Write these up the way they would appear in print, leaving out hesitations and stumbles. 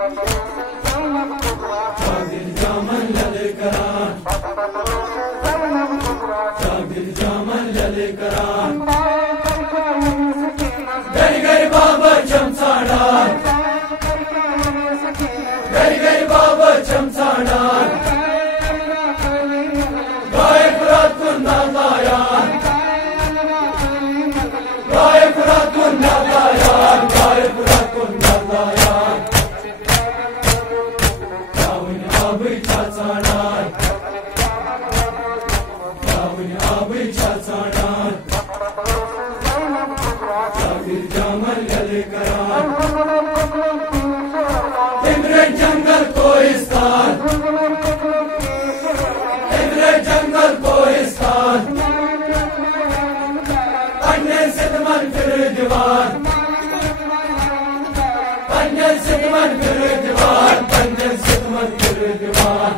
जागिर जामन लले करान, जागिर जामन लले करान, गरी गरी बाबा चमचाडान, गरी गरी बाबा चमचाडान, गाय फुरात कुन्ना गायान, गाय फुरात कुन्ना गायान, गाय फुरात कुन्ना गायान, जाऊन आबी चाचाडान, जाऊन आबी चाचाडान, जागिर जामन लले करान, इंद्र जंगल कोहिस्तान, इंद्र जंगल कोहिस्तान, अन्य सिद्धमन फिर दीवान, अन्य सिद्धमन फिर दीवान, अन्य सिद्धमन फिर दीवान,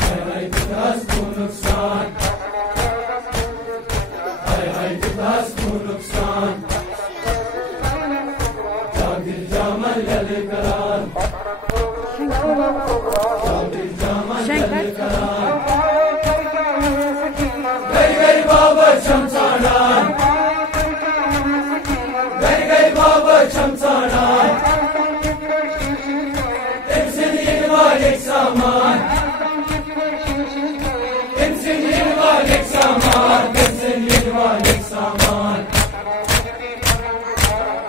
हाय विकास को नुकसान, हाय विकास को नुकसान, जागिर जामन लले करान, जागिर जामन लले करान, गई गई बाबा चमचाडान, गई गई बाबा चमचाडान, इनसे एक सामान, इनसे एक सामान, इनसे एक सामान,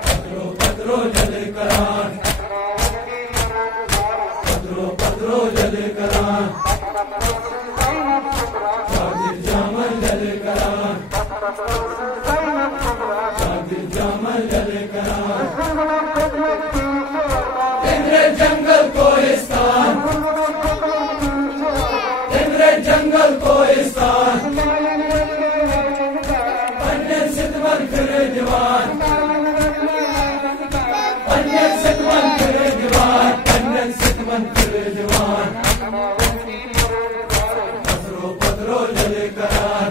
पत्रो पत्रो लले करान, पत्रो पत्रो लले करान, जागिर जामन लले करान, जागिर जामन लले करान, इंद्र जंगल कोहिस्तान, इंद्र जंगल कोहिस्तान, अन्य सिद्धमन फिर दीवान, अन्य सिद्धमन फिर दीवान, अन्य सिद्धमन फिर दीवान, पत्रो पत्रो लले करान,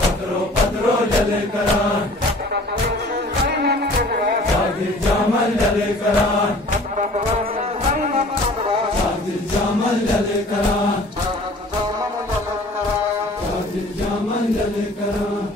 पत्रो पत्रो लले करान, जागिर जामन लले करान, जागिर जामन लले करान, जागिर जामन लले करान।